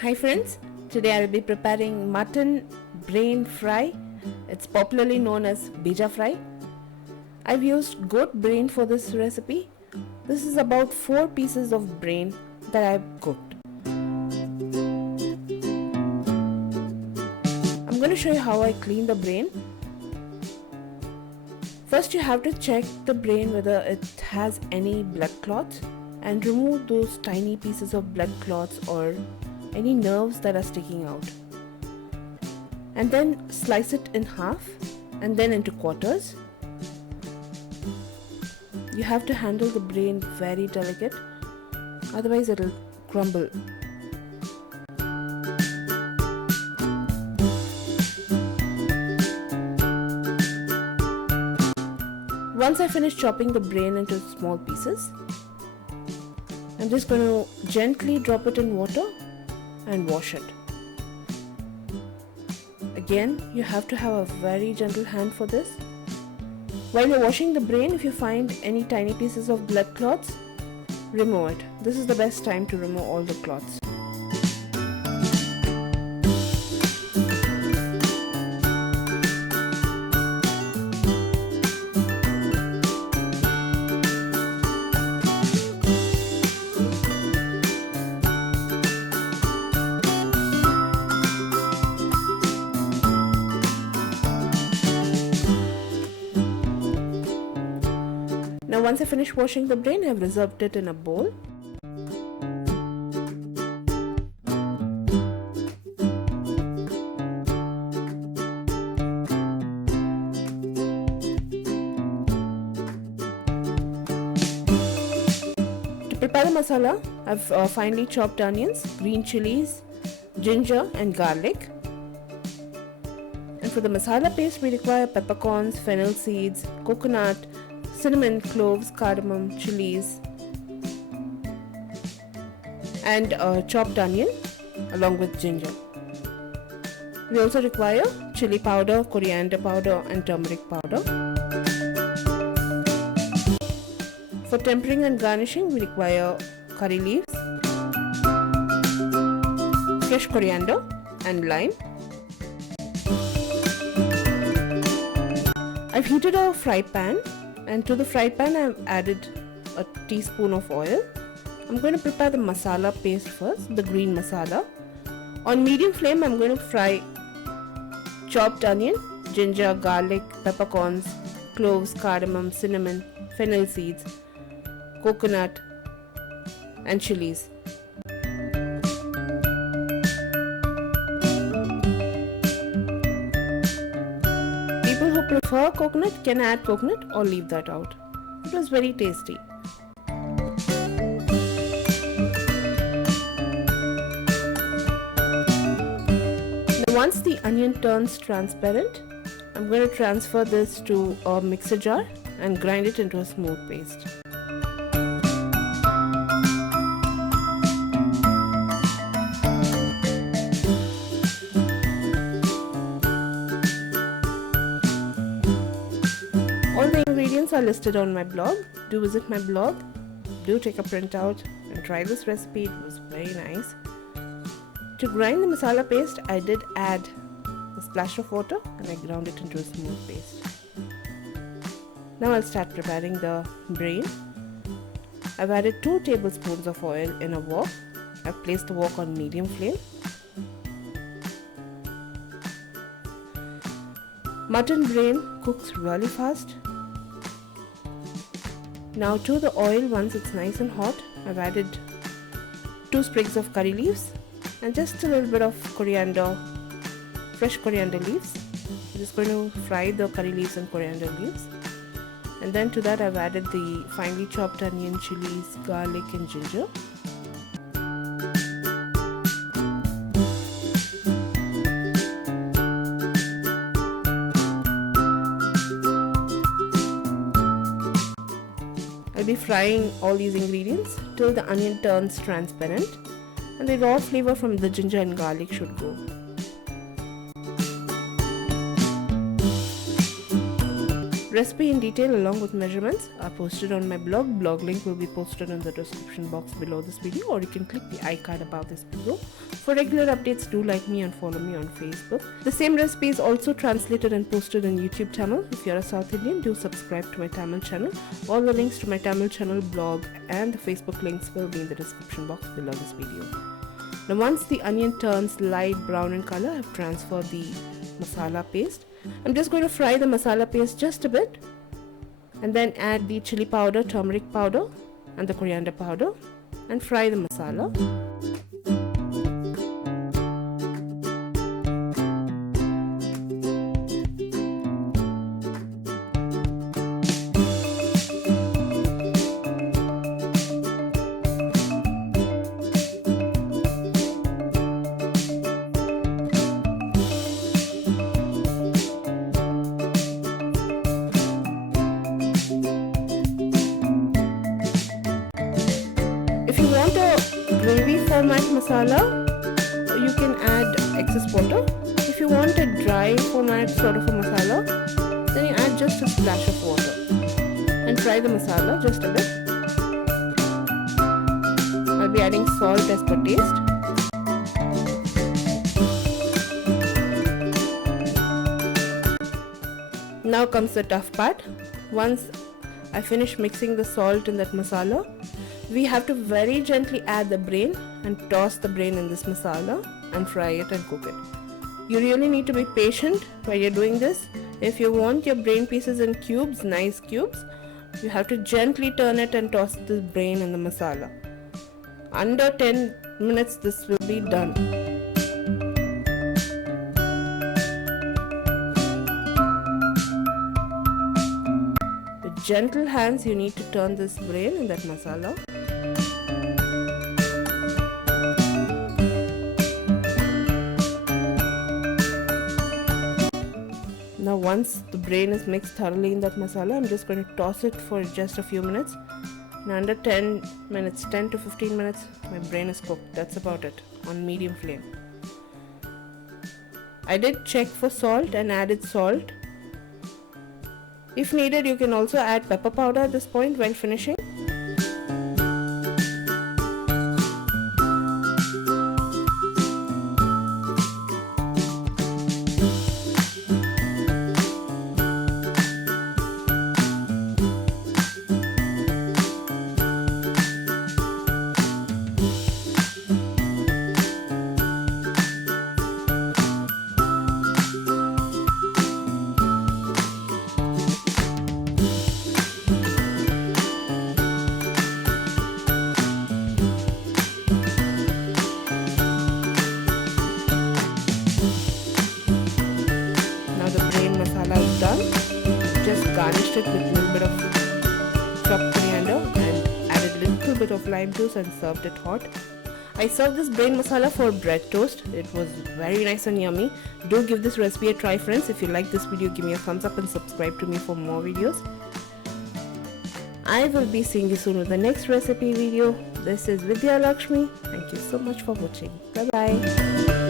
Hi friends, today I will be preparing mutton brain fry. It's popularly known as Bheja fry. I've used goat brain for this recipe. This is about 4 pieces of brain that I've cooked. I'm going to show you how I clean the brain. First you have to check the brain whether it has any blood clots and remove those tiny pieces of blood clots or any nerves that are sticking out, and then slice it in half and then into quarters. You have to handle the brain very delicate, otherwise it will crumble. Once I finish chopping the brain into small pieces, I'm just going to gently drop it in water and wash it. Again, you have to have a very gentle hand for this. While you're washing the brain, if you find any tiny pieces of blood clots, remove it. This is the best time to remove all the clots. Now once I finish washing the brain, I have reserved it in a bowl. To prepare the masala, I've finely chopped onions, green chilies, ginger and garlic. And for the masala paste, we require peppercorns, fennel seeds, coconut, cinnamon, cloves, cardamom, chilies, and chopped onion along with ginger. We also require chili powder, coriander powder and turmeric powder. For tempering and garnishing, we require curry leaves, fresh coriander and lime. I've heated a fry pan, and to the fry pan I've added a teaspoon of oil. I'm going to prepare the masala paste first, the green masala. On medium flame I'm going to fry chopped onion, ginger, garlic, peppercorns, cloves, cardamom, cinnamon, fennel seeds, coconut and chilies. People who prefer coconut can add coconut or leave that out. It was very tasty. Now once the onion turns transparent, I'm going to transfer this to a mixer jar and grind it into a smooth paste. All the ingredients are listed on my blog. Do visit my blog. Do take a printout and try this recipe. It was very nice. To grind the masala paste, I did add a splash of water and I ground it into a smooth paste. Now I'll start preparing the brain. I've added 2 tablespoons of oil in a wok. I've placed the wok on medium flame. Mutton brain cooks really fast. Now to the oil, once it's nice and hot, I've added 2 sprigs of curry leaves and just a little bit of coriander, fresh coriander leaves. I'm just going to fry the curry leaves and coriander leaves. And then to that I've added the finely chopped onion, chilies, garlic and ginger. I'll be frying all these ingredients till the onion turns transparent and the raw flavor from the ginger and garlic should go. Recipe in detail along with measurements are posted on my blog. Blog link will be posted in the description box below this video, or you can click the icon above this video. For regular updates, do like me and follow me on Facebook. The same recipe is also translated and posted on YouTube Tamil. If you're a South Indian, do subscribe to my Tamil channel. All the links to my Tamil channel, blog and the Facebook links will be in the description box below this video. Now once the onion turns light brown in color, I've transferred the masala paste. I'm just going to fry the masala paste just a bit and then add the chili powder, turmeric powder and the coriander powder and fry the masala. If you want a gravy format masala, you can add excess water. If you want a dry format sort of a masala, then you add just a splash of water and fry the masala just a bit. I'll be adding salt as per taste. Now comes the tough part. Once I finish mixing the salt in that masala, we have to very gently add the brain and toss the brain in this masala and fry it and cook it. You really need to be patient while you're doing this. If you want your brain pieces in cubes, nice cubes, you have to gently turn it and toss the brain in the masala. Under 10 minutes this will be done. With gentle hands you need to turn this brain in that masala. Now once the brain is mixed thoroughly in that masala, I'm just going to toss it for just a few minutes. In under 10 minutes, 10 to 15 minutes, my brain is cooked. That's about it, on medium flame. I did check for salt and added salt. If needed, you can also add pepper powder at this point while finishing. Just garnished it with a little bit of chopped coriander and added a little bit of lime juice and served it hot. I served this brain masala for bread toast. It was very nice and yummy. Do give this recipe a try, friends. If you like this video, give me a thumbs up and subscribe to me for more videos. I will be seeing you soon with the next recipe video. This is Vidya Lakshmi. Thank you so much for watching. Bye bye.